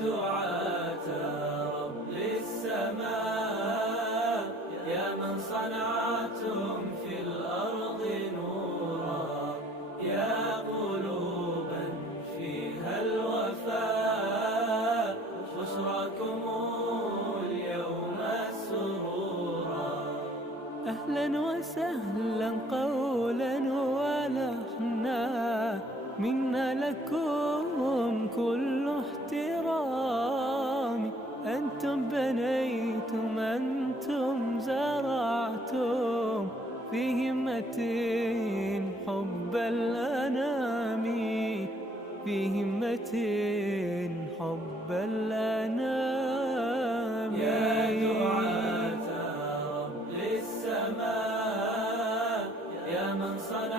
دعاة رب السماء، يا من صنعتم في الأرض نورا، يا قلوبا فيها الوفاء، بشراكم اليوم السرورا. أهلا وسهلا قولا ولحنا، منا لكم كل احترام. أنتم بنيتم، أنتم زرعتم في همة حب الأنام، في همة حب الأنام. يا دعاة رب السماء، يا من صنع